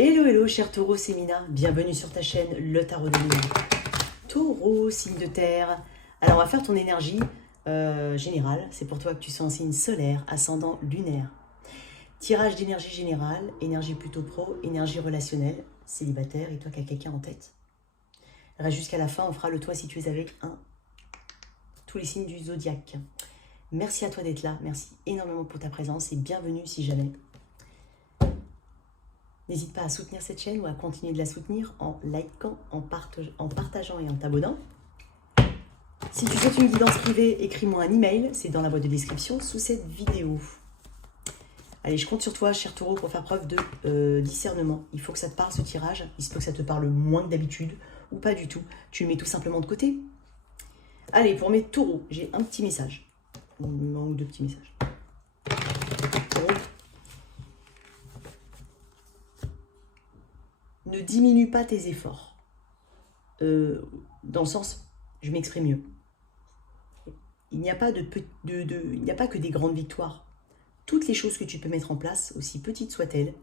Hello, hello, cher taureau, c'est Mina. Bienvenue sur ta chaîne, le tarot de Mina. Taureau, signe de terre. Alors, on va faire ton énergie générale. C'est pour toi que tu sois en signe solaire, ascendant lunaire. Tirage d'énergie générale, énergie plutôt pro, énergie relationnelle, célibataire et toi qui as quelqu'un en tête. Reste jusqu'à la fin, on fera le toi si tu es avec tous les signes du zodiaque. Merci à toi d'être là, merci énormément pour ta présence et bienvenue si jamais. N'hésite pas à soutenir cette chaîne ou à continuer de la soutenir en likant, en partageant et en t'abonnant. Si tu souhaites une guidance privée, écris-moi un email, c'est dans la boîte de description sous cette vidéo. Allez, je compte sur toi, cher taureau, pour faire preuve de discernement. Il faut que ça te parle ce tirage, il se peut que ça te parle moins que d'habitude ou pas du tout. Tu le mets tout simplement de côté. Allez, pour mes taureaux, j'ai un petit message. Un ou deux petits messages. Taureau. Ne diminue pas tes efforts. Dans le sens, je m'exprime mieux. Il n'y a pas que des grandes victoires. Toutes les choses que tu peux mettre en place, aussi petites soient-elles,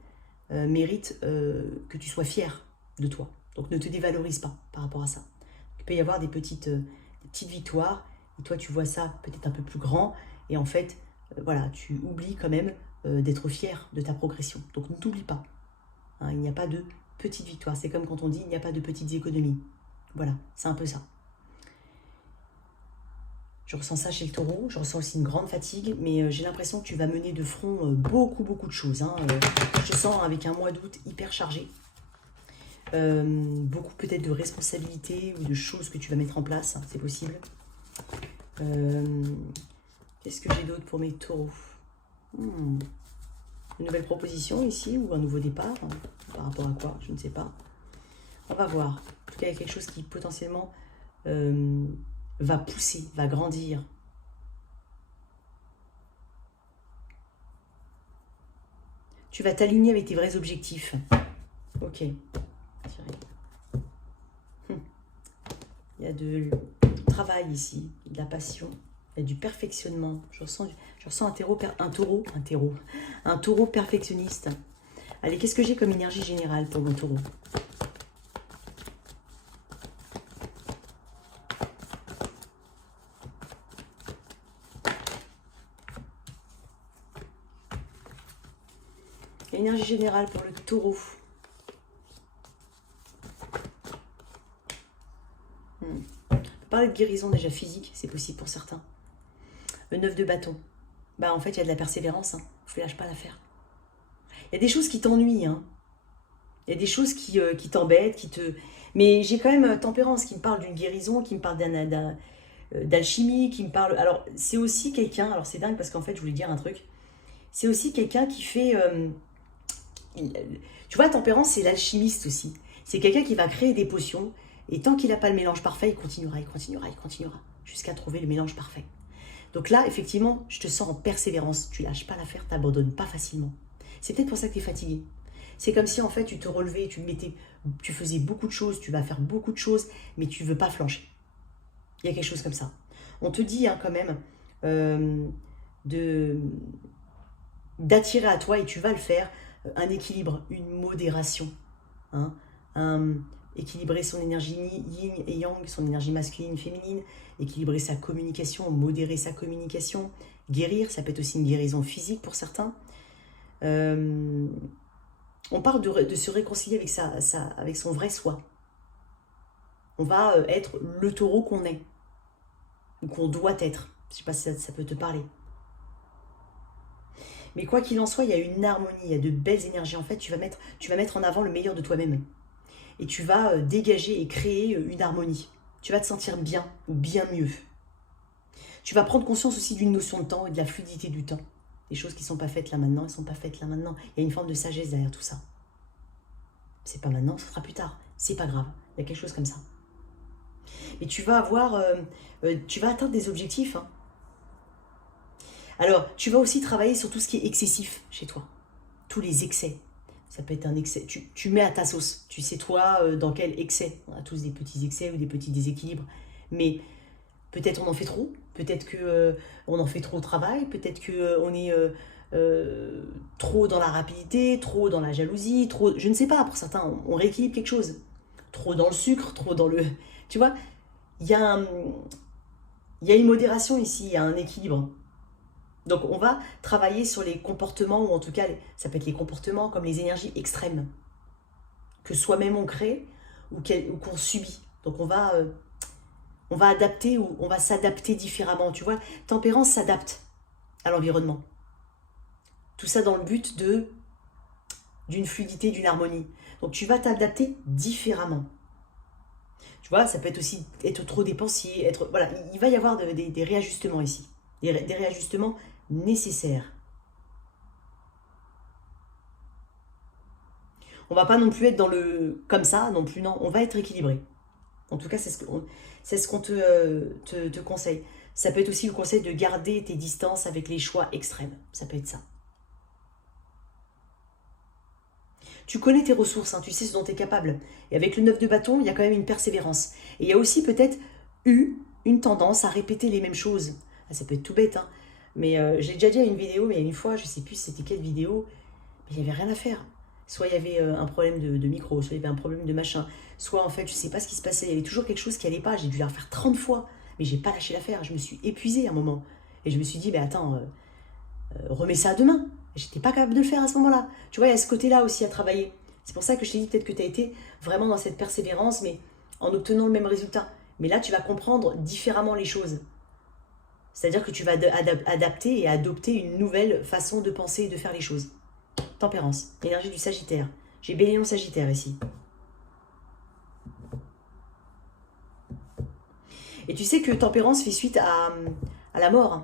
méritent que tu sois fier de toi. Donc ne te dévalorise pas par rapport à ça. Il peut y avoir des petites victoires, et toi tu vois ça peut-être un peu plus grand, et en fait, voilà, tu oublies quand même d'être fier de ta progression. Donc ne t'oublie pas. Hein, il n'y a pas de petites victoires. C'est comme quand on dit il n'y a pas de petites économies. Voilà, c'est un peu ça. Je ressens ça chez le taureau, je ressens aussi une grande fatigue, mais j'ai l'impression que tu vas mener de front beaucoup de choses. Hein. Je te sens avec un mois d'août hyper chargé. Beaucoup peut-être de responsabilités ou de choses que tu vas mettre en place, hein, c'est possible. Qu'est-ce que j'ai d'autre pour mes taureaux? Une nouvelle proposition ici ou un nouveau départ, hein, par rapport à quoi, je ne sais pas. On va voir. En tout cas, il y a quelque chose qui potentiellement va pousser, va grandir. Tu vas t'aligner avec tes vrais objectifs. Ok. Il y a du travail ici, de la passion, il y a du perfectionnement. Je ressens un taureau perfectionniste. Allez, qu'est-ce que j'ai comme énergie générale pour mon taureau? Énergie générale pour le taureau. On peut parler de guérison déjà physique, c'est possible pour certains. Le 9 de bâton. Bah en fait, il y a de la persévérance. Hein. Je ne lâche pas l'affaire. Il y a des choses qui t'ennuient. Hein. Il y a des choses qui t'embêtent, Mais j'ai quand même tempérance qui me parle d'une guérison, qui me parle d'alchimie, qui me parle... Alors, c'est aussi quelqu'un... Alors, c'est dingue parce qu'en fait, je voulais dire un truc. C'est aussi quelqu'un qui fait... Tu vois, tempérance, c'est l'alchimiste aussi. C'est quelqu'un qui va créer des potions et tant qu'il n'a pas le mélange parfait, il continuera jusqu'à trouver le mélange parfait. Donc là, effectivement, je te sens en persévérance. Tu lâches pas l'affaire, tu n'abandonnes pas facilement. C'est peut-être pour ça que tu es fatigué. C'est comme si en fait tu te relevais, tu faisais beaucoup de choses, tu vas faire beaucoup de choses, mais tu ne veux pas flancher. Il y a quelque chose comme ça. On te dit hein, quand même d'attirer à toi, et tu vas le faire, un équilibre, une modération. Hein, équilibrer son énergie yin et yang, son énergie masculine, féminine, équilibrer sa communication, modérer sa communication, guérir, ça peut être aussi une guérison physique pour certains. On parle de se réconcilier avec son vrai soi. On va être le taureau qu'on est, ou qu'on doit être. Je ne sais pas si ça peut te parler. Mais quoi qu'il en soit, il y a une harmonie, il y a de belles énergies. En fait, tu vas mettre en avant le meilleur de toi-même. Et tu vas dégager et créer une harmonie. Tu vas te sentir bien, ou bien mieux. Tu vas prendre conscience aussi d'une notion de temps et de la fluidité du temps. Les choses qui ne sont pas faites là maintenant, elles ne sont pas faites là maintenant. Il y a une forme de sagesse derrière tout ça. C'est pas maintenant, ce sera plus tard. C'est pas grave, il y a quelque chose comme ça. Et tu vas tu vas atteindre des objectifs. Hein. Alors, tu vas aussi travailler sur tout ce qui est excessif chez toi. Tous les excès. Ça peut être un excès. Tu mets à ta sauce. Tu sais, toi, dans quel excès. On a tous des petits excès ou des petits déséquilibres. Mais peut-être on en fait trop. Peut-être qu'on en fait trop au travail. Peut-être qu'on est trop dans la rapidité, trop dans la jalousie, trop, je ne sais pas, pour certains, on rééquilibre quelque chose. Trop dans le sucre, trop dans le... Tu vois, il y a il y a une modération ici, il y a un équilibre. Donc on va travailler sur les comportements, ou en tout cas, ça peut être les comportements comme les énergies extrêmes, que soi-même on crée ou qu'on subit. Donc on va adapter ou on va s'adapter différemment. Tu vois, tempérance s'adapte à l'environnement. Tout ça dans le but d'une fluidité, d'une harmonie. Donc tu vas t'adapter différemment. Tu vois, ça peut être aussi être trop dépensier, voilà, il va y avoir des réajustements ici, des réajustements nécessaires. On va pas non plus être dans le comme ça, non plus, non, on va être équilibré. En tout cas, c'est ce qu'on te conseille. Ça peut être aussi le conseil de garder tes distances avec les choix extrêmes. Ça peut être ça. Tu connais tes ressources, hein, tu sais ce dont tu es capable. Et avec le 9 de bâton, il y a quand même une persévérance. Et il y a aussi peut-être eu une tendance à répéter les mêmes choses. Ah, ça peut être tout bête, hein. Mais j'ai déjà dit à une vidéo, mais une fois, je sais plus c'était quelle vidéo, mais il n'y avait rien à faire. Soit il y avait un problème de micro, soit il y avait un problème de machin, soit en fait, je sais pas ce qui se passait, il y avait toujours quelque chose qui allait pas, j'ai dû la refaire 30 fois, mais j'ai pas lâché l'affaire, je me suis épuisée à un moment. Et je me suis dit, mais attends, remets ça à demain. J'étais pas capable de le faire à ce moment-là. Tu vois, il y a ce côté-là aussi à travailler. C'est pour ça que je t'ai dit peut-être que tu as été vraiment dans cette persévérance, mais en obtenant le même résultat. Mais là, tu vas comprendre différemment les choses. C'est-à-dire que tu vas adapter et adopter une nouvelle façon de penser et de faire les choses. Tempérance, énergie du Sagittaire. J'ai Bélier Sagittaire ici. Et tu sais que tempérance fait suite à la mort.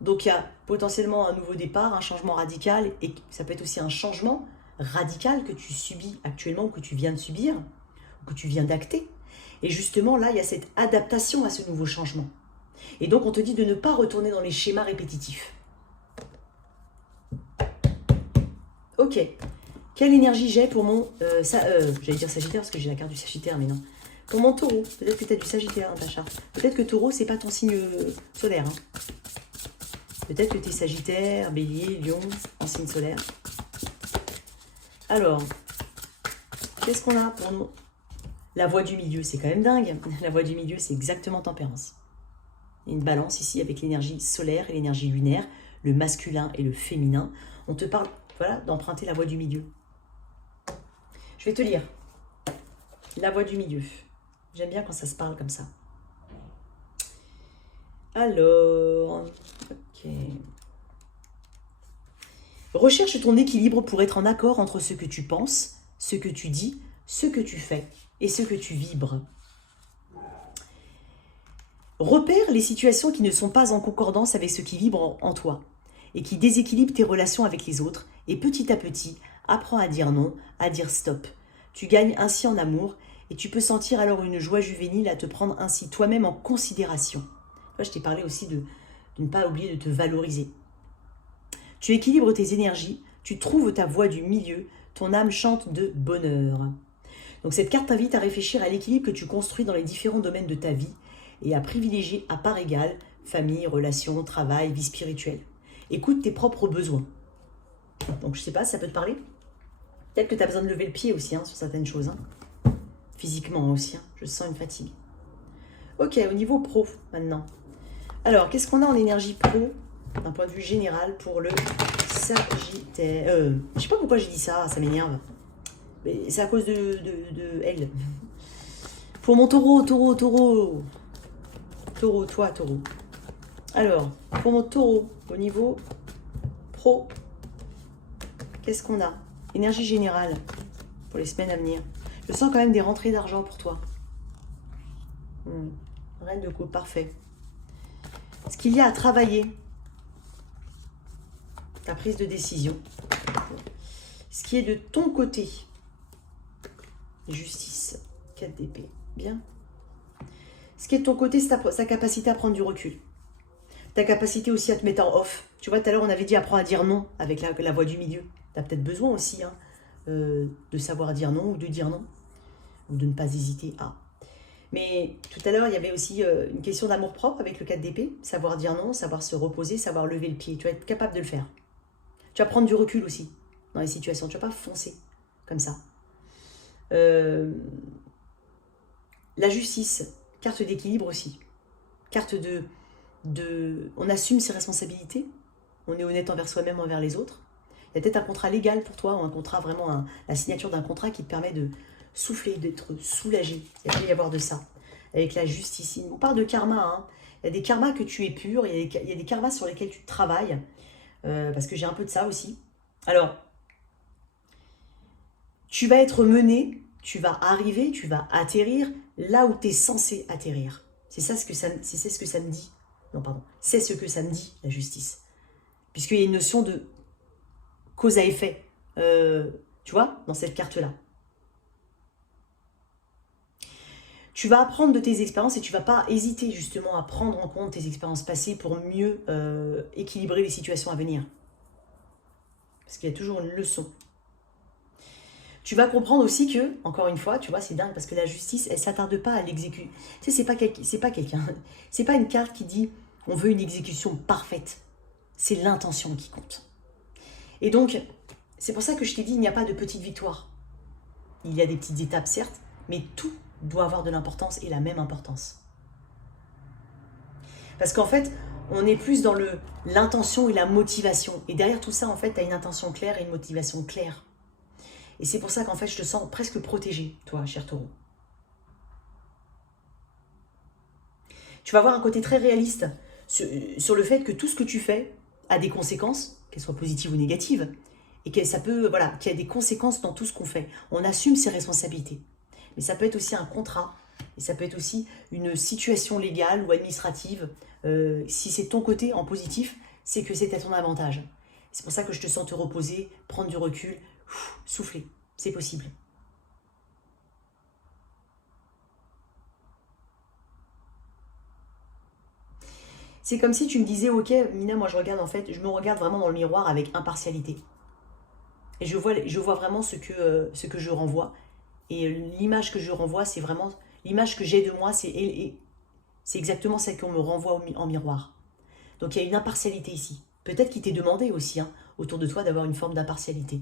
Donc il y a potentiellement un nouveau départ, un changement radical, et ça peut être aussi un changement radical que tu subis actuellement, ou que tu viens de subir, ou que tu viens d'acter. Et justement, là, il y a cette adaptation à ce nouveau changement. Et donc, on te dit de ne pas retourner dans les schémas répétitifs. Ok. Quelle énergie j'ai pour mon... j'allais dire Sagittaire, parce que j'ai la carte du Sagittaire, mais non. Pour mon taureau. Peut-être que tu as du Sagittaire dans ta charte. Peut-être que taureau, c'est pas ton signe solaire. Hein. Peut-être que tu es Sagittaire, Bélier, Lion, en signe solaire. Alors, qu'est-ce qu'on a pour nous? La voie du milieu, c'est quand même dingue. La voie du milieu, c'est exactement tempérance. Il y a une balance ici avec l'énergie solaire et l'énergie lunaire, le masculin et le féminin. On te parle, voilà, d'emprunter la voie du milieu. Je vais te lire. La voie du milieu. J'aime bien quand ça se parle comme ça. Alors, ok. Recherche ton équilibre pour être en accord entre ce que tu penses, ce que tu dis, ce que tu fais et ce que tu vibres. Repère les situations qui ne sont pas en concordance avec ce qui vibre en toi et qui déséquilibrent tes relations avec les autres, et petit à petit, apprends à dire non, à dire stop. Tu gagnes ainsi en amour et tu peux sentir alors une joie juvénile à te prendre ainsi toi-même en considération. Moi, je t'ai parlé aussi de ne pas oublier de te valoriser. Tu équilibres tes énergies, tu trouves ta voie du milieu, ton âme chante de bonheur. Donc cette carte t'invite à réfléchir à l'équilibre que tu construis dans les différents domaines de ta vie et à privilégier à part égale famille, relations, travail, vie spirituelle. Écoute tes propres besoins. Donc je sais pas, ça peut te parler? Peut-être que tu as besoin de lever le pied aussi sur certaines choses. Physiquement aussi, je sens une fatigue. Ok, au niveau pro maintenant. Alors, qu'est-ce qu'on a en énergie pro d'un point de vue général pour le Sagittaire? Je sais pas pourquoi j'ai dit ça, ça m'énerve. Mais c'est à cause de elle. Pour mon taureau. Taureau, toi, taureau. Alors, pour mon taureau, au niveau pro, qu'est-ce qu'on a? Énergie générale pour les semaines à venir. Je sens quand même des rentrées d'argent pour toi. Reine de coupe, parfait. Ce qu'il y a à travailler, ta prise de décision. Ce qui est de ton côté, justice, 4 d'épée, bien. Ce qui est de ton côté, c'est ta capacité à prendre du recul. Ta capacité aussi à te mettre en off. Tu vois, tout à l'heure, on avait dit apprends à dire non avec la voie du milieu. Tu as peut-être besoin aussi de savoir dire non ou de dire non. Ou de ne pas hésiter à. Mais tout à l'heure, il y avait aussi une question d'amour-propre avec le 4 d'épée. Savoir dire non, savoir se reposer, savoir lever le pied. Tu vas être capable de le faire. Tu vas prendre du recul aussi dans les situations. Tu vas pas foncer comme ça. La justice, carte d'équilibre aussi. Carte on assume ses responsabilités. On est honnête envers soi-même, envers les autres. Il y a peut-être un contrat légal pour toi, ou un contrat vraiment, la signature d'un contrat qui te permet de souffler, d'être soulagé. Il peut y avoir de ça. Avec la justice. On parle de karma. Hein. Il y a des karmas que tu épures, il y a des karmas sur lesquels tu travailles. Parce que j'ai un peu de ça aussi. Alors, tu vas être mené, tu vas arriver, tu vas atterrir là où tu es censé atterrir. C'est ce que ça me dit. Non, pardon. C'est ce que ça me dit, la justice. Puisqu'il y a une notion de cause à effet. Tu vois, dans cette carte-là. Tu vas apprendre de tes expériences et tu ne vas pas hésiter justement à prendre en compte tes expériences passées pour mieux équilibrer les situations à venir. Parce qu'il y a toujours une leçon. Tu vas comprendre aussi que, encore une fois, tu vois, c'est dingue parce que la justice, elle ne s'attarde pas à l'exécution. Tu sais, c'est pas quelqu'un, c'est pas une carte qui dit on veut une exécution parfaite. C'est l'intention qui compte. Et donc, c'est pour ça que je t'ai dit, il n'y a pas de petite victoire. Il y a des petites étapes, certes, mais tout doit avoir de l'importance et la même importance. Parce qu'en fait, on est plus dans l'intention et la motivation. Et derrière tout ça, en fait, tu as une intention claire et une motivation claire. Et c'est pour ça qu'en fait, je te sens presque protégé, toi, cher taureau. Tu vas avoir un côté très réaliste sur le fait que tout ce que tu fais a des conséquences, qu'elles soient positives ou négatives, et qu'il y a des conséquences dans tout ce qu'on fait. On assume ses responsabilités. Mais ça peut être aussi un contrat, et ça peut être aussi une situation légale ou administrative. Si c'est ton côté en positif, c'est que c'est à ton avantage. C'est pour ça que je te sens te reposer, prendre du recul, souffler. C'est possible. C'est comme si tu me disais, ok, Mina, moi je me regarde vraiment dans le miroir avec impartialité. Et je vois vraiment ce que je renvoie. Et l'image que je renvoie, c'est vraiment... L'image que j'ai de moi, c'est exactement celle qu'on me renvoie en miroir. Donc il y a une impartialité ici. Peut-être qu'il t'est demandé aussi, hein, autour de toi, d'avoir une forme d'impartialité.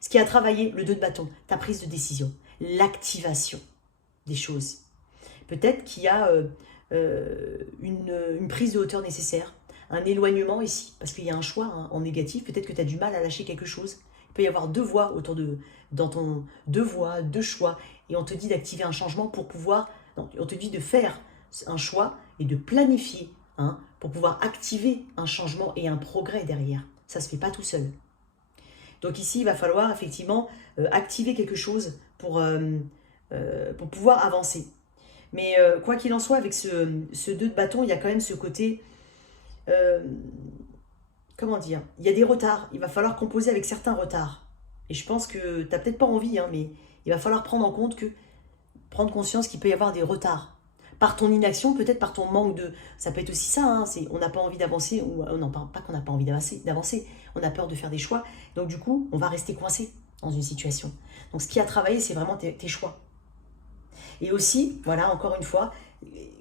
Ce qui a travaillé, le 2 de bâton, ta prise de décision, l'activation des choses. Peut-être qu'il y a une prise de hauteur nécessaire, un éloignement ici, parce qu'il y a un choix en négatif. Peut-être que tu as du mal à lâcher quelque chose. Il peut y avoir deux voix deux voix, deux choix, et on te dit d'activer un changement pour pouvoir, non, on te dit de faire un choix et de planifier, hein, pour pouvoir activer un changement et un progrès derrière. Ça ne se fait pas tout seul. Donc ici, il va falloir effectivement activer quelque chose pour pouvoir avancer. Mais quoi qu'il en soit, avec ce 2 de bâton, il y a quand même ce côté... comment dire, il y a des retards. Il va falloir composer avec certains retards. Et je pense que tu n'as peut-être pas envie, hein, mais il va falloir prendre conscience qu'il peut y avoir des retards. Par ton inaction, peut-être par ton manque de... Ça peut être aussi ça, hein, on n'a pas envie d'avancer, ou non, pas qu'on n'a pas envie d'avancer, on a peur de faire des choix. Donc du coup, on va rester coincé dans une situation. Donc ce qui a travaillé, c'est vraiment tes choix. Et aussi, voilà, encore une fois,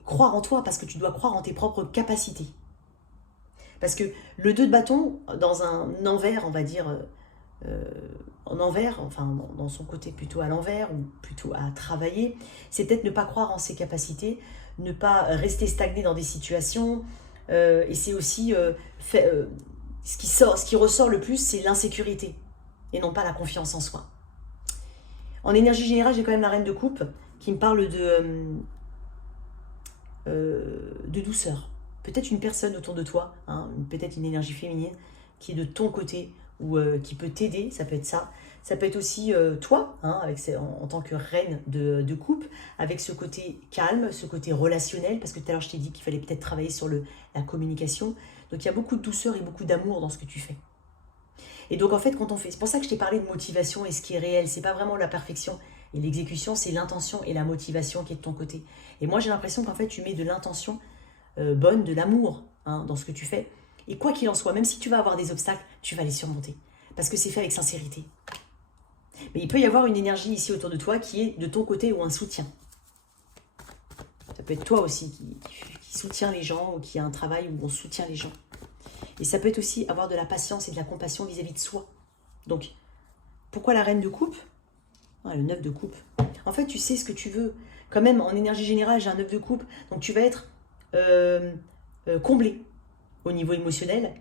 croire en toi, parce que tu dois croire en tes propres capacités. Parce que le 2 de bâton, dans un envers, on va dire, en envers, enfin dans son côté plutôt à l'envers, ou plutôt à travailler, c'est peut-être ne pas croire en ses capacités, ne pas rester stagné dans des situations, et c'est aussi, ce qui ressort le plus, c'est l'insécurité, et non pas la confiance en soi. En énergie générale, j'ai quand même la reine de coupe, qui me parle de douceur. Peut-être une personne autour de toi, hein, peut-être une énergie féminine qui est de ton côté ou qui peut t'aider, ça peut être ça. Ça peut être aussi toi, hein, en tant que reine de coupe, avec ce côté calme, ce côté relationnel, parce que tout à l'heure je t'ai dit qu'il fallait peut-être travailler sur la communication. Donc il y a beaucoup de douceur et beaucoup d'amour dans ce que tu fais. Et donc en fait, quand on fait, c'est pour ça que je t'ai parlé de motivation et ce qui est réel, c'est pas vraiment la perfection. Et l'exécution, c'est l'intention et la motivation qui est de ton côté. Et moi j'ai l'impression qu'en fait tu mets de l'intention bonne, de l'amour, hein, dans ce que tu fais. Et quoi qu'il en soit, même si tu vas avoir des obstacles, tu vas les surmonter. Parce que c'est fait avec sincérité. Mais il peut y avoir une énergie ici autour de toi qui est de ton côté ou un soutien. Ça peut être toi aussi qui soutient les gens ou qui a un travail où on soutient les gens. Et ça peut être aussi avoir de la patience et de la compassion vis-à-vis de soi. Donc, pourquoi la reine de coupe? Le 9 de coupe. En fait, tu sais ce que tu veux. Quand même, en énergie générale, j'ai un 9 de coupe. Donc, tu vas être comblé au niveau émotionnel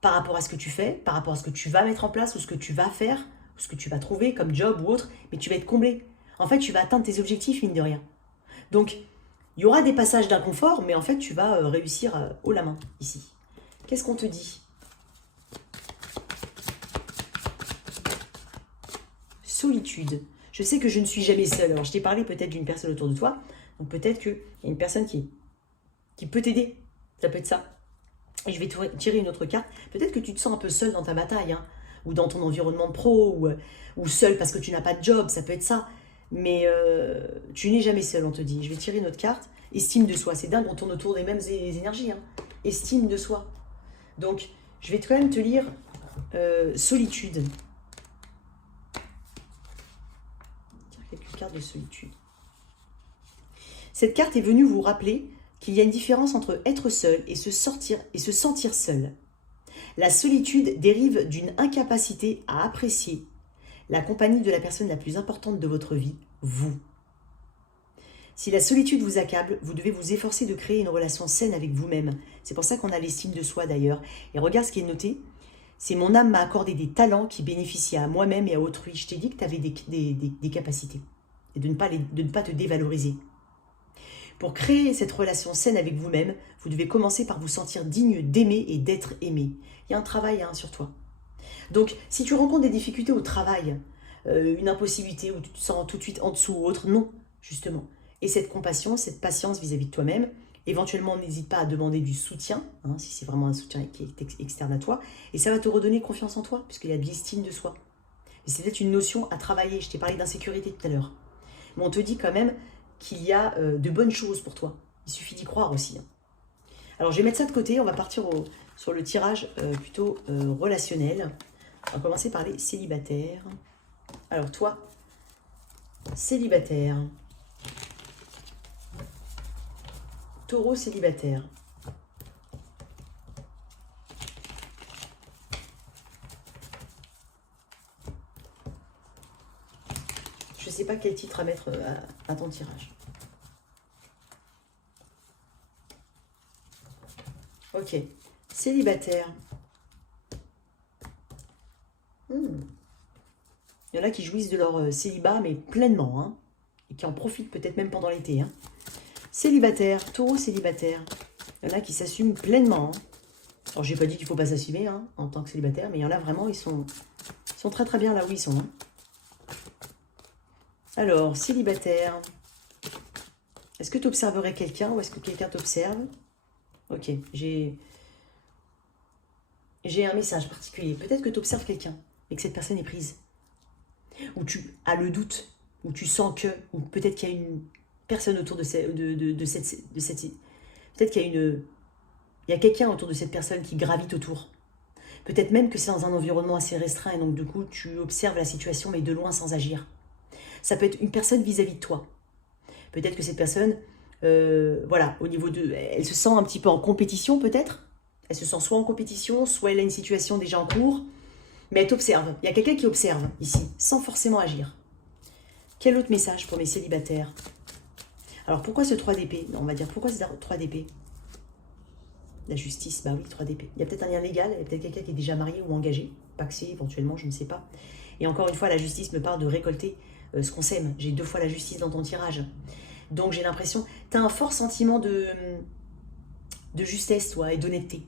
par rapport à ce que tu fais, par rapport à ce que tu vas mettre en place ou ce que tu vas faire, ou ce que tu vas trouver comme job ou autre. Mais tu vas être comblé. En fait, tu vas atteindre tes objectifs, mine de rien. Donc, il y aura des passages d'inconfort, mais en fait, tu vas réussir haut la main, ici. Qu'est-ce qu'on te dit? Solitude. Je sais que je ne suis jamais seule. Alors, je t'ai parlé peut-être d'une personne autour de toi. Donc, peut-être qu'il y a une personne qui peut t'aider. Ça peut être ça. Et je vais tirer une autre carte. Peut-être que tu te sens un peu seule dans ta bataille, hein, ou dans ton environnement pro, ou seule parce que tu n'as pas de job. Ça peut être ça. Mais tu n'es jamais seule, on te dit. Je vais tirer une autre carte. Estime de soi. C'est dingue, on tourne autour des mêmes énergies. Hein. Estime de soi. Donc, je vais quand même te lire solitude. Quelques cartes de solitude. Cette carte est venue vous rappeler qu'il y a une différence entre être seul et se sentir seul. La solitude dérive d'une incapacité à apprécier la compagnie de la personne la plus importante de votre vie, vous. Si la solitude vous accable, vous devez vous efforcer de créer une relation saine avec vous-même. C'est pour ça qu'on a l'estime de soi d'ailleurs. Et regarde ce qui est noté. C'est mon âme m'a accordé des talents qui bénéficiaient à moi-même et à autrui. Je t'ai dit que tu avais des capacités et de ne pas te dévaloriser. Pour créer cette relation saine avec vous-même, vous devez commencer par vous sentir digne d'aimer et d'être aimé. Il y a un travail sur toi. Donc, si tu rencontres des difficultés au travail, une impossibilité où tu te sens tout de suite en dessous ou autre, non, justement. Et cette compassion, cette patience vis-à-vis de toi-même, éventuellement, n'hésite pas à demander du soutien, si c'est vraiment un soutien qui est externe à toi, et ça va te redonner confiance en toi, puisqu'il y a de l'estime de soi. Mais c'est peut-être une notion à travailler. Je t'ai parlé d'insécurité tout à l'heure. Mais on te dit quand même qu'il y a de bonnes choses pour toi. Il suffit d'y croire aussi. Alors, je vais mettre ça de côté. On va partir sur le tirage plutôt relationnel. On va commencer par les célibataires. Alors, toi, célibataire. Taureau célibataire. Je ne sais pas quel titre à mettre à ton tirage. Ok. Célibataire. Il y en a qui jouissent de leur célibat, mais pleinement. Hein, et qui en profitent peut-être même pendant l'été. Hein. Célibataire. Taureau célibataire. Il y en a qui s'assument pleinement. Hein. Alors, j'ai pas dit qu'il ne faut pas s'assumer en tant que célibataire, mais il y en a vraiment, ils sont très très bien là où ils sont. Hein. Alors, célibataire. Est-ce que tu observerais quelqu'un ou est-ce que quelqu'un t'observe? Ok, j'ai un message particulier. Peut-être que tu observes quelqu'un et que cette personne est prise. Ou tu as le doute, ou tu sens que, ou peut-être qu'il y a une personne autour de cette... Peut-être qu'il y a quelqu'un autour de cette personne qui gravite autour. Peut-être même que c'est dans un environnement assez restreint et donc du coup tu observes la situation mais de loin sans agir. Ça peut être une personne vis-à-vis de toi. Peut-être que cette personne, voilà, au niveau de... Elle se sent un petit peu en compétition peut-être. Elle se sent soit en compétition, soit elle a une situation déjà en cours. Mais elle t'observe. Il y a quelqu'un qui observe ici, sans forcément agir. Quel autre message pour mes célibataires? Alors pourquoi ce 3 d'épée? On va dire pourquoi ce 3 d'épée? La justice, bah oui, 3 d'épée. Il y a peut-être un lien légal, il y a peut-être quelqu'un qui est déjà marié ou engagé. Paxé éventuellement, je ne sais pas. Et encore une fois, la justice me parle de récolter ce qu'on sème. J'ai 2 fois la justice dans ton tirage. Donc j'ai l'impression, tu as un fort sentiment de justesse, toi, et d'honnêteté.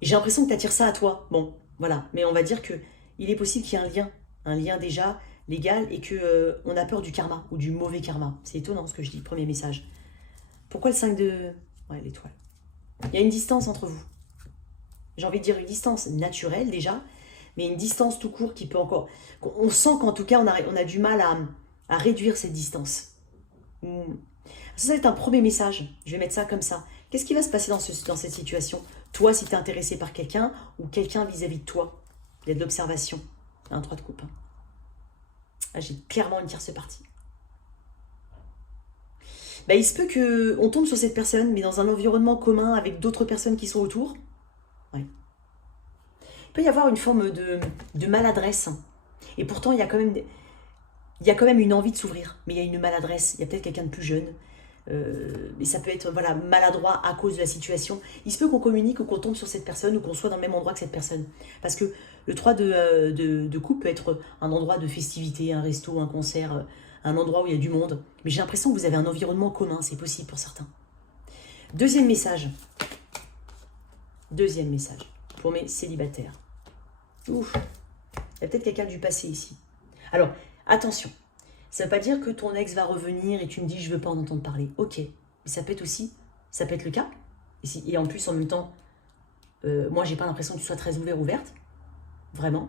Et j'ai l'impression que tu attires ça à toi. Bon, voilà. Mais on va dire que il est possible qu'il y ait un lien déjà légal, et que on a peur du karma, ou du mauvais karma. C'est étonnant ce que je dis, premier message. Pourquoi le 5 de... Ouais, l'étoile. Il y a une distance entre vous. J'ai envie de dire une distance naturelle déjà, mais une distance tout court qui peut encore... On sent qu'en tout cas, on a du mal à réduire cette distance. Ça va être un premier message. Je vais mettre ça comme ça. Qu'est-ce qui va se passer dans cette situation? Toi, si tu es intéressé par quelqu'un, ou quelqu'un vis-à-vis de toi. Il y a de l'observation. Un 3 de coupe. Là, j'ai clairement une tierce partie. Bah, il se peut qu'on tombe sur cette personne, mais dans un environnement commun avec d'autres personnes qui sont autour. peut y avoir une forme de maladresse. Et pourtant, il y a quand même une envie de s'ouvrir. Mais il y a une maladresse. Il y a peut-être quelqu'un de plus jeune. Mais ça peut être voilà, maladroit à cause de la situation. Il se peut qu'on communique ou qu'on tombe sur cette personne ou qu'on soit dans le même endroit que cette personne. Parce que le 3 de coupe peut être un endroit de festivité, un resto, un concert, un endroit où il y a du monde. Mais j'ai l'impression que vous avez un environnement commun, c'est possible pour certains. Deuxième message. Deuxième message pour mes célibataires. Ouf, il y a peut-être quelqu'un du passé ici. Alors, attention. Ça ne veut pas dire que ton ex va revenir et tu me dis je ne veux pas en entendre parler. Ok, mais ça peut être le cas. Et en plus, en même temps, moi, j'ai pas l'impression que tu sois très ouverte. Vraiment.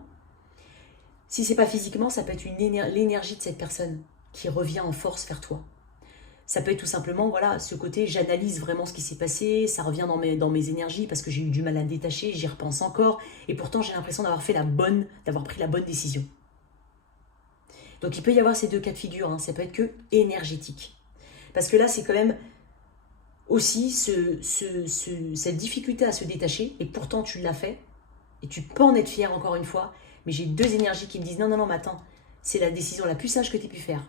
Si c'est pas physiquement, ça peut être l'énergie de cette personne qui revient en force vers toi. Ça peut être tout simplement, voilà, ce côté, j'analyse vraiment ce qui s'est passé, ça revient dans mes énergies parce que j'ai eu du mal à me détacher, j'y repense encore. Et pourtant, j'ai l'impression d'avoir pris la bonne décision. Donc il peut y avoir ces deux cas de figure, hein. Ça peut être que énergétique. Parce que là, c'est quand même aussi cette difficulté à se détacher, et pourtant tu l'as fait, et tu peux en être fier encore une fois, mais j'ai deux énergies qui me disent non, mais attends, c'est la décision la plus sage que tu aies pu faire.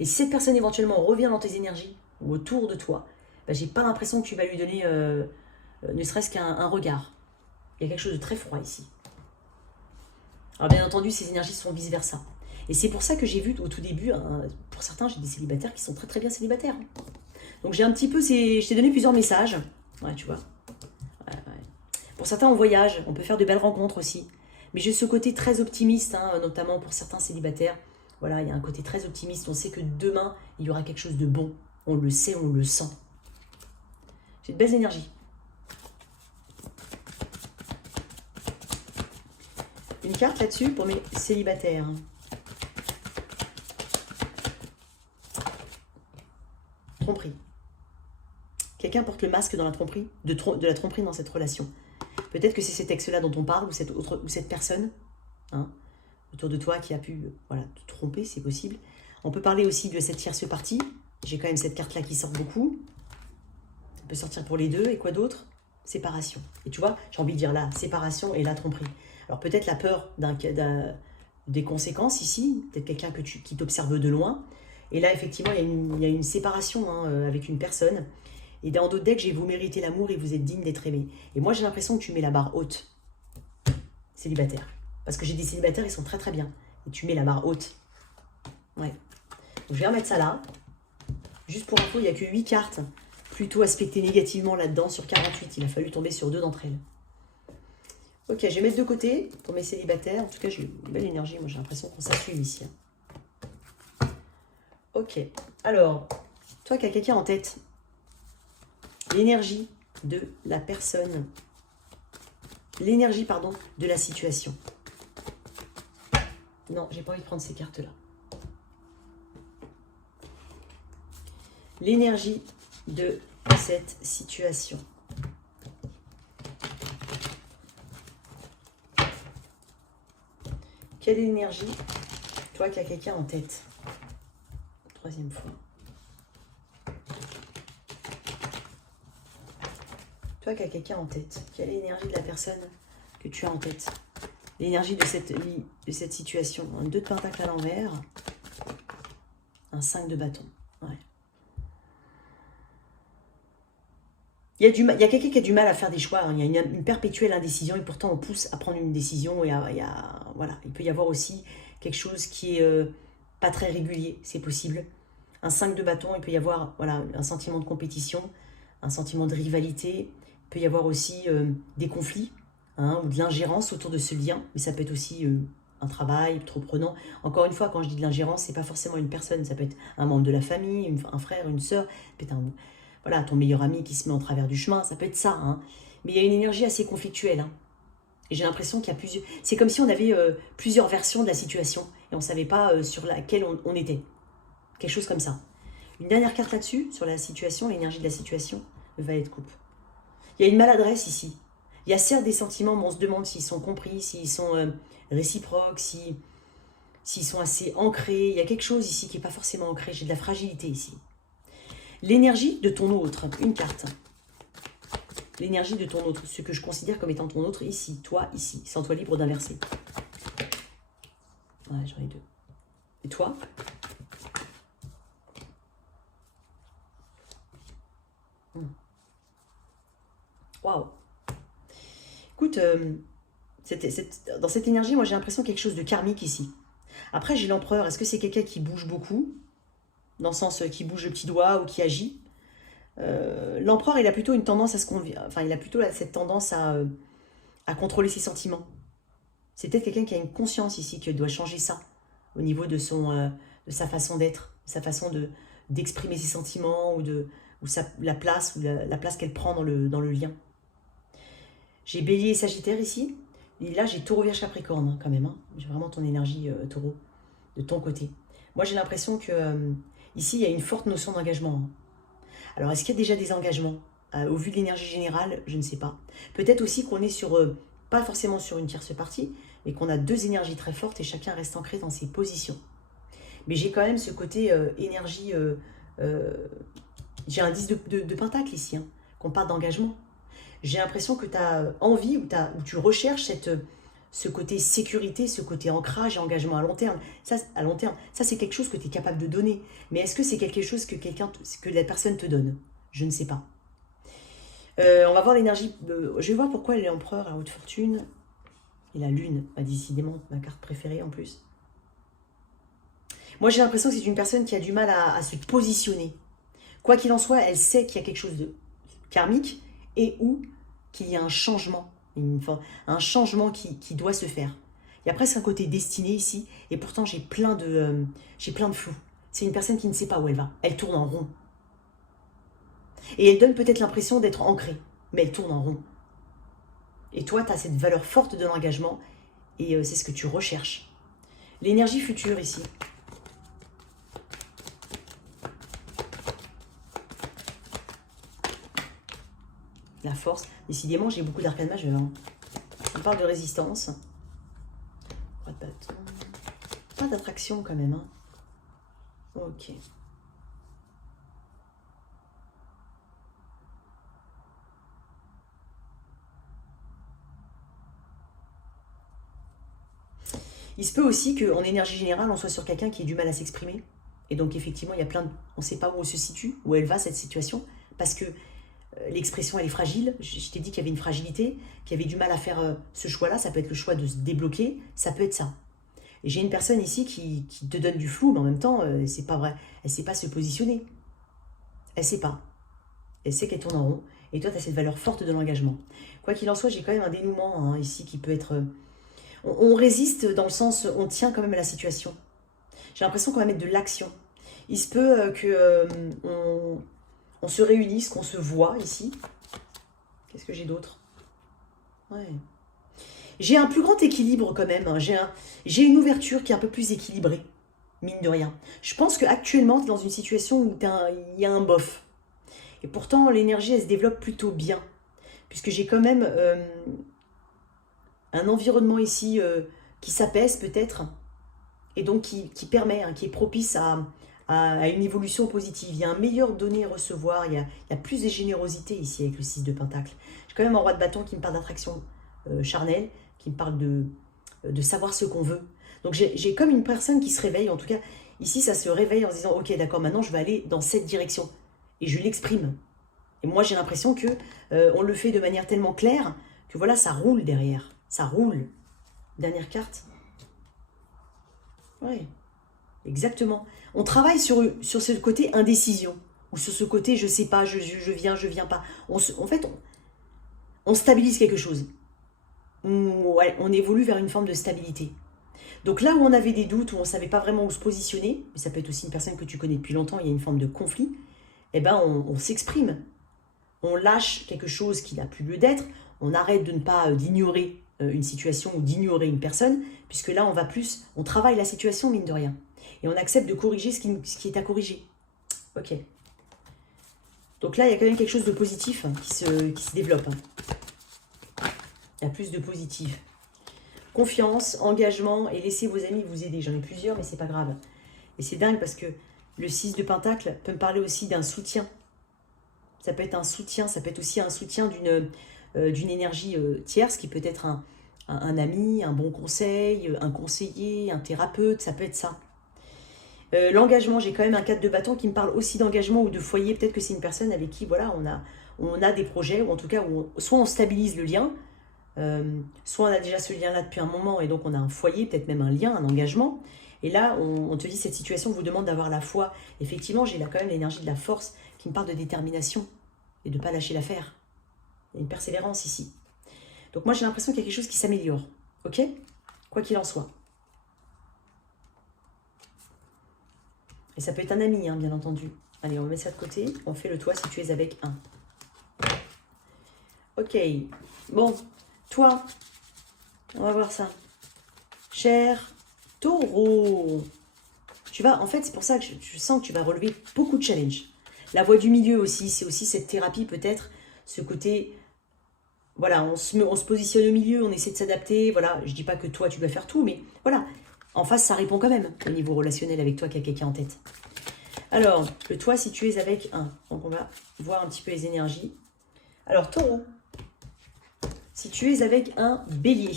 Et si cette personne éventuellement revient dans tes énergies, ou autour de toi, bah, j'ai pas l'impression que tu vas lui donner ne serait-ce qu'un regard. Il y a quelque chose de très froid ici. Alors bien entendu, ces énergies sont vice-versa. Et c'est pour ça que j'ai vu au tout début, hein, pour certains, j'ai des célibataires qui sont très très bien célibataires. Donc j'ai un petit peu, je t'ai donné plusieurs messages. Ouais, tu vois. Ouais. Pour certains, on voyage, on peut faire de belles rencontres aussi. Mais j'ai ce côté très optimiste, hein, notamment pour certains célibataires. Voilà, il y a un côté très optimiste. On sait que demain, il y aura quelque chose de bon. On le sait, on le sent. J'ai de belles énergies. Une carte là-dessus pour mes célibataires. Tromperie. Quelqu'un porte le masque dans la tromperie, de la tromperie dans cette relation. Peut-être que c'est cet ex-là dont on parle, ou cette personne, hein, autour de toi qui a pu te tromper, c'est possible. On peut parler aussi de cette tierce partie. J'ai quand même cette carte-là qui sort beaucoup. Ça peut sortir pour les deux. Et quoi d'autre? Séparation. Et tu vois, j'ai envie de dire la séparation et la tromperie. Alors peut-être la peur des conséquences ici, peut-être quelqu'un qui t'observe de loin. Et là, effectivement, il y a une séparation avec une personne. Et dans d'autres decks, vous méritez l'amour et vous êtes digne d'être aimé. Et moi, j'ai l'impression que tu mets la barre haute. Célibataire. Parce que j'ai des célibataires, ils sont très très bien. Et tu mets la barre haute. Ouais. Donc, je vais remettre ça là. Juste pour info, il n'y a que 8 cartes plutôt aspectées négativement là-dedans sur 48. Il a fallu tomber sur 2 d'entre elles. Ok, je vais mettre de côté pour mes célibataires. En tout cas, j'ai une belle énergie. Moi, j'ai l'impression qu'on s'assume ici. Ok. Alors, toi qui as quelqu'un en tête, l'énergie de la personne, l'énergie, pardon, de la situation. Non, j'ai pas envie de prendre ces cartes-là. L'énergie de cette situation. Quelle est l'énergie, toi qui as quelqu'un en tête? Troisième fois. Toi qui as quelqu'un en tête, quelle est l'énergie de la personne que tu as en tête? L'énergie de cette situation. Un 2 de pentacle à l'envers. Un 5 de bâton. Ouais. Il y a quelqu'un qui a du mal à faire des choix. Hein. Il y a une perpétuelle indécision et pourtant on pousse à prendre une décision. Voilà. Il peut y avoir aussi quelque chose qui est pas très régulier. C'est possible. Un 5 de bâton, il peut y avoir un sentiment de compétition, un sentiment de rivalité. Il peut y avoir aussi des conflits. Ou de l'ingérence autour de ce lien, mais ça peut être aussi un travail trop prenant. Encore une fois, quand je dis de l'ingérence, c'est pas forcément une personne, ça peut être un membre de la famille, un frère, une sœur, peut-être ton meilleur ami qui se met en travers du chemin, ça peut être ça. Hein. Mais il y a une énergie assez conflictuelle. Hein. Et j'ai l'impression qu'il y a plusieurs... C'est comme si on avait plusieurs versions de la situation et on ne savait pas sur laquelle on était. Quelque chose comme ça. Une dernière carte là-dessus, sur la situation, l'énergie de la situation, le valet de coupe. Il y a une maladresse ici. Il y a certes des sentiments, mais on se demande s'ils sont compris, s'ils sont réciproques, s'ils sont assez ancrés. Il y a quelque chose ici qui n'est pas forcément ancré. J'ai de la fragilité ici. L'énergie de ton autre, une carte. l'énergie de ton autre, ce que je considère comme étant ton autre ici, toi ici. Sens-toi libre d'inverser. Ouais, j'en ai deux. Et toi? Waouh. Écoute, dans cette énergie, moi j'ai l'impression quelque chose de karmique ici. Après, j'ai l'empereur. Est-ce que c'est quelqu'un qui bouge beaucoup? Dans le sens qui bouge le petit doigt ou qui agit? L'empereur, il a plutôt une tendance à se enfin, il a plutôt cette tendance à contrôler ses sentiments. C'est peut-être quelqu'un qui a une conscience ici, qui doit changer ça au niveau de sa façon d'être, sa façon d'exprimer ses sentiments ou la place qu'elle prend dans le lien. J'ai Bélier et Sagittaire ici. Et là, j'ai Taureau, Vierge, Capricorne quand même. Hein. J'ai vraiment ton énergie, Taureau, de ton côté. Moi, j'ai l'impression que ici, il y a une forte notion d'engagement. Hein. Alors, est-ce qu'il y a déjà des engagements? Au vu de l'énergie générale, je ne sais pas. Peut-être aussi qu'on est sur, pas forcément sur une tierce partie, mais qu'on a deux énergies très fortes et chacun reste ancré dans ses positions. Mais j'ai quand même ce côté énergie... j'ai un 10 de pentacle ici, hein, qu'on parle d'engagement. J'ai l'impression que tu as envie ou tu recherches ce côté sécurité, ce côté ancrage et engagement à long terme. Ça, c'est quelque chose que tu es capable de donner. Mais est-ce que c'est quelque chose que la personne te donne? Je ne sais pas. On va voir l'énergie. Je vais voir pourquoi elle est empereur à haute fortune. Et la lune, décidément, ma carte préférée en plus. Moi, j'ai l'impression que c'est une personne qui a du mal à se positionner. Quoi qu'il en soit, elle sait qu'il y a quelque chose de karmique et où qu'il y a un changement, un changement qui doit se faire. Il y a presque un côté destiné ici, et pourtant j'ai plein de flou. C'est une personne qui ne sait pas où elle va. Elle tourne en rond. Et elle donne peut-être l'impression d'être ancrée, mais elle tourne en rond. Et toi, tu as cette valeur forte de l'engagement, et c'est ce que tu recherches. L'énergie future ici. La force. Décidément, j'ai beaucoup d'arcanes majeurs. On parle de résistance. Pas d'attraction quand même. Hein. Ok. Il se peut aussi qu'en énergie générale, on soit sur quelqu'un qui ait du mal à s'exprimer. Et donc, effectivement, il y a plein de... On ne sait pas où elle se situe, où elle va, cette situation. Parce que l'expression, elle est fragile. Je t'ai dit qu'il y avait une fragilité, qu'il y avait du mal à faire ce choix-là. Ça peut être le choix de se débloquer. Ça peut être ça. Et j'ai une personne ici qui te donne du flou, mais en même temps, c'est pas vrai. Elle ne sait pas se positionner. Elle ne sait pas. Elle sait qu'elle tourne en rond. Et toi, tu as cette valeur forte de l'engagement. Quoi qu'il en soit, j'ai quand même un dénouement hein, ici qui peut être... On résiste dans le sens, on tient quand même à la situation. J'ai l'impression qu'on va mettre de l'action. Il se peut on se réunisse, qu'on se voit ici. Qu'est-ce que j'ai d'autre? Ouais. J'ai un plus grand équilibre quand même. Hein. J'ai une ouverture qui est un peu plus équilibrée, mine de rien. Je pense qu'actuellement, tu es dans une situation où il y a un bof. Et pourtant, l'énergie, elle se développe plutôt bien. Puisque j'ai quand même un environnement ici qui s'apaise peut-être. Et donc qui permet, hein, qui est propice à une évolution positive. Il y a un meilleur donner et recevoir. Il y a plus de générosité ici avec le 6 de Pentacle. J'ai quand même un roi de bâton qui me parle d'attraction charnelle, qui me parle de savoir ce qu'on veut. Donc j'ai comme une personne qui se réveille, en tout cas ici ça se réveille en se disant ok d'accord maintenant je vais aller dans cette direction et je l'exprime. Et moi j'ai l'impression que on le fait de manière tellement claire que voilà ça roule derrière, ça roule. Dernière carte. Oui, exactement. On travaille sur ce côté indécision ou sur ce côté je sais pas, je viens pas. En fait on stabilise quelque chose. Ouais, on évolue vers une forme de stabilité. Donc là où on avait des doutes, où on ne savait pas vraiment où se positionner, mais ça peut être aussi une personne que tu connais depuis longtemps, il y a une forme de conflit, eh ben on s'exprime. On lâche quelque chose qui n'a plus lieu d'être, on arrête de ne pas d'ignorer une situation ou d'ignorer une personne, puisque là on travaille la situation mine de rien. Et on accepte de corriger ce qui est à corriger. Ok. Donc là il y a quand même quelque chose de positif qui se développe. Il y a plus de positif. Confiance, engagement et laissez vos amis vous aider. J'en ai plusieurs, mais c'est pas grave. Et c'est dingue parce que le 6 de Pentacle peut me parler aussi d'un soutien. Ça peut être un soutien, ça peut être aussi un soutien d'une énergie tierce qui peut être un ami, un bon conseil, un conseiller, un thérapeute, ça peut être ça. L'engagement, j'ai quand même un 4 de bâton qui me parle aussi d'engagement ou de foyer. Peut-être que c'est une personne avec qui voilà, on a des projets, ou en tout cas, soit on stabilise le lien, soit on a déjà ce lien-là depuis un moment et donc on a un foyer, peut-être même un lien, un engagement. Et là, on te dit, cette situation vous demande d'avoir la foi. Effectivement, j'ai là quand même l'énergie de la force qui me parle de détermination et de ne pas lâcher l'affaire. Il y a une persévérance ici. Donc moi, j'ai l'impression qu'il y a quelque chose qui s'améliore. Ok? Quoi qu'il en soit. Et ça peut être un ami, hein, bien entendu. Allez, on met ça de côté. On fait le toi si tu es avec un. Ok. Bon. Toi. On va voir ça. Cher Taureau. Tu vas, en fait, c'est pour ça que je sens que tu vas relever beaucoup de challenges. La voie du milieu aussi. C'est aussi cette thérapie peut-être. Ce côté... Voilà, on se positionne au milieu. On essaie de s'adapter. Voilà, je dis pas que toi, tu dois faire tout. Mais voilà. En face, ça répond quand même au niveau relationnel avec toi qu'il y a quelqu'un en tête. Alors, le toi, si tu es avec un. Donc, on va voir un petit peu les énergies. Alors, Taureau, si tu es avec un Bélier.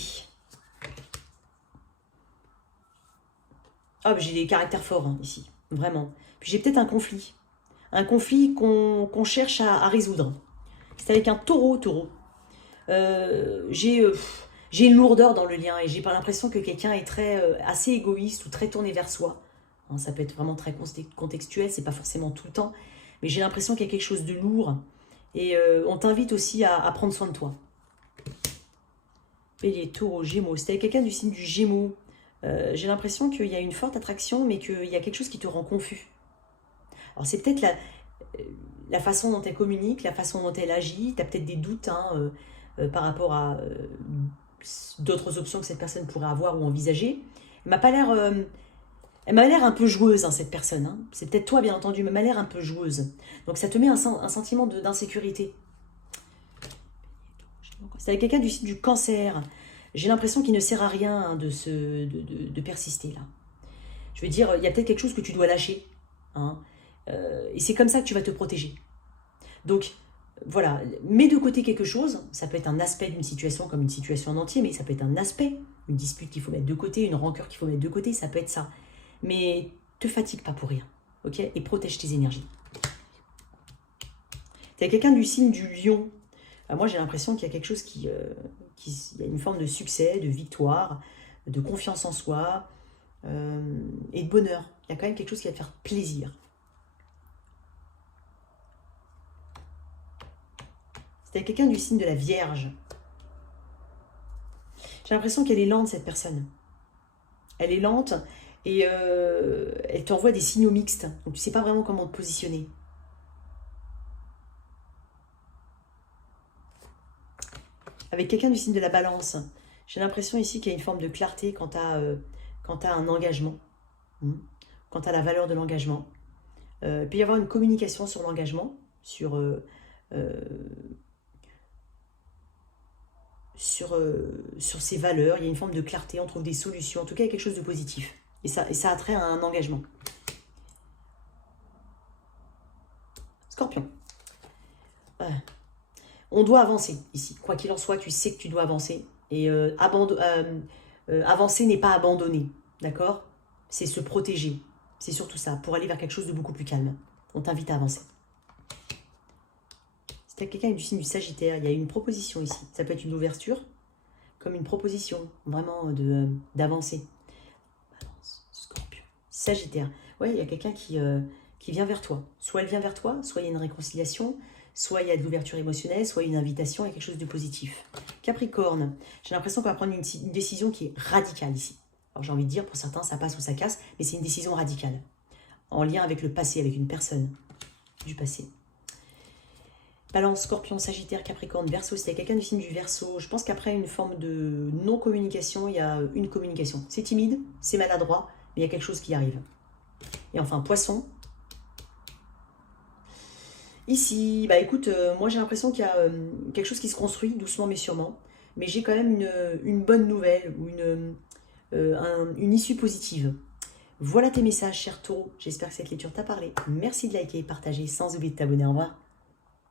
Ah, j'ai des caractères forts hein, ici, vraiment. Puis j'ai peut-être un conflit. Un conflit qu'on cherche à résoudre. C'est avec un Taureau. J'ai une lourdeur dans le lien et j'ai pas l'impression que quelqu'un est assez égoïste ou très tourné vers soi. Hein, ça peut être vraiment très contextuel, c'est pas forcément tout le temps, mais j'ai l'impression qu'il y a quelque chose de lourd et on t'invite aussi à prendre soin de toi. Bélier, Taureau, Gémeaux. C'était quelqu'un du signe du Gémeaux. J'ai l'impression qu'il y a une forte attraction, mais qu'il y a quelque chose qui te rend confus. Alors c'est peut-être la façon dont elle communique, la façon dont elle agit. Tu as peut-être des doutes hein, par rapport à d'autres options que cette personne pourrait avoir ou envisager. Elle m'a pas l'air... elle m'a l'air un peu joueuse, hein, cette personne. Hein. C'est peut-être toi, bien entendu, mais elle m'a l'air un peu joueuse. Donc ça te met un sentiment d'insécurité. C'est avec quelqu'un du signe du Cancer. J'ai l'impression qu'il ne sert à rien hein, de persister là. Je veux dire, il y a peut-être quelque chose que tu dois lâcher. Hein, et c'est comme ça que tu vas te protéger. Donc, voilà, mets de côté quelque chose. Ça peut être un aspect d'une situation comme une situation en entier, mais ça peut être un aspect, une dispute qu'il faut mettre de côté, une rancœur qu'il faut mettre de côté, ça peut être ça. Mais te fatigue pas pour rien, ok? Et protège tes énergies. Tu as quelqu'un du signe du Lion. Alors moi, j'ai l'impression qu'il y a quelque chose il y a une forme de succès, de victoire, de confiance en soi et de bonheur. Il y a quand même quelque chose qui va te faire plaisir. C'est quelqu'un du signe de la Vierge. J'ai l'impression qu'elle est lente, cette personne. Elle est lente et elle t'envoie des signaux mixtes. Donc tu ne sais pas vraiment comment te positionner. Avec quelqu'un du signe de la Balance, j'ai l'impression ici qu'il y a une forme de clarté quant à un engagement, quant à la valeur de l'engagement. Il peut y avoir une communication sur l'engagement, sur ses valeurs. Il y a une forme de clarté, on trouve des solutions. En tout cas, il y a quelque chose de positif. Et ça a trait à un engagement. Scorpion. On doit avancer ici. Quoi qu'il en soit, tu sais que tu dois avancer. Et avancer n'est pas abandonner. D'accord? C'est se protéger. C'est surtout ça, pour aller vers quelque chose de beaucoup plus calme. On t'invite à avancer. C'est quelqu'un du signe du Sagittaire. Il y a une proposition ici. Ça peut être une ouverture, comme une proposition, vraiment d'avancer. Scorpion. Sagittaire. Ouais, il y a quelqu'un qui vient vers toi. Soit elle vient vers toi, soit il y a une réconciliation, soit il y a de l'ouverture émotionnelle, soit une invitation et quelque chose de positif. Capricorne, j'ai l'impression qu'on va prendre une décision qui est radicale ici. Alors j'ai envie de dire, pour certains, ça passe ou ça casse, mais c'est une décision radicale. En lien avec le passé, avec une personne du passé. Balance, Scorpion, Sagittaire, Capricorne, Verseau, c'était quelqu'un du signe du Verseau. Je pense qu'après une forme de non-communication, il y a une communication. C'est timide, c'est maladroit, mais il y a quelque chose qui arrive. Et enfin, Poisson. Ici, bah écoute, moi j'ai l'impression qu'il y a quelque chose qui se construit doucement mais sûrement. Mais j'ai quand même une bonne nouvelle ou une issue positive. Voilà tes messages, cher Taureau. J'espère que cette lecture t'a parlé. Merci de liker et partager sans oublier de t'abonner. Au revoir.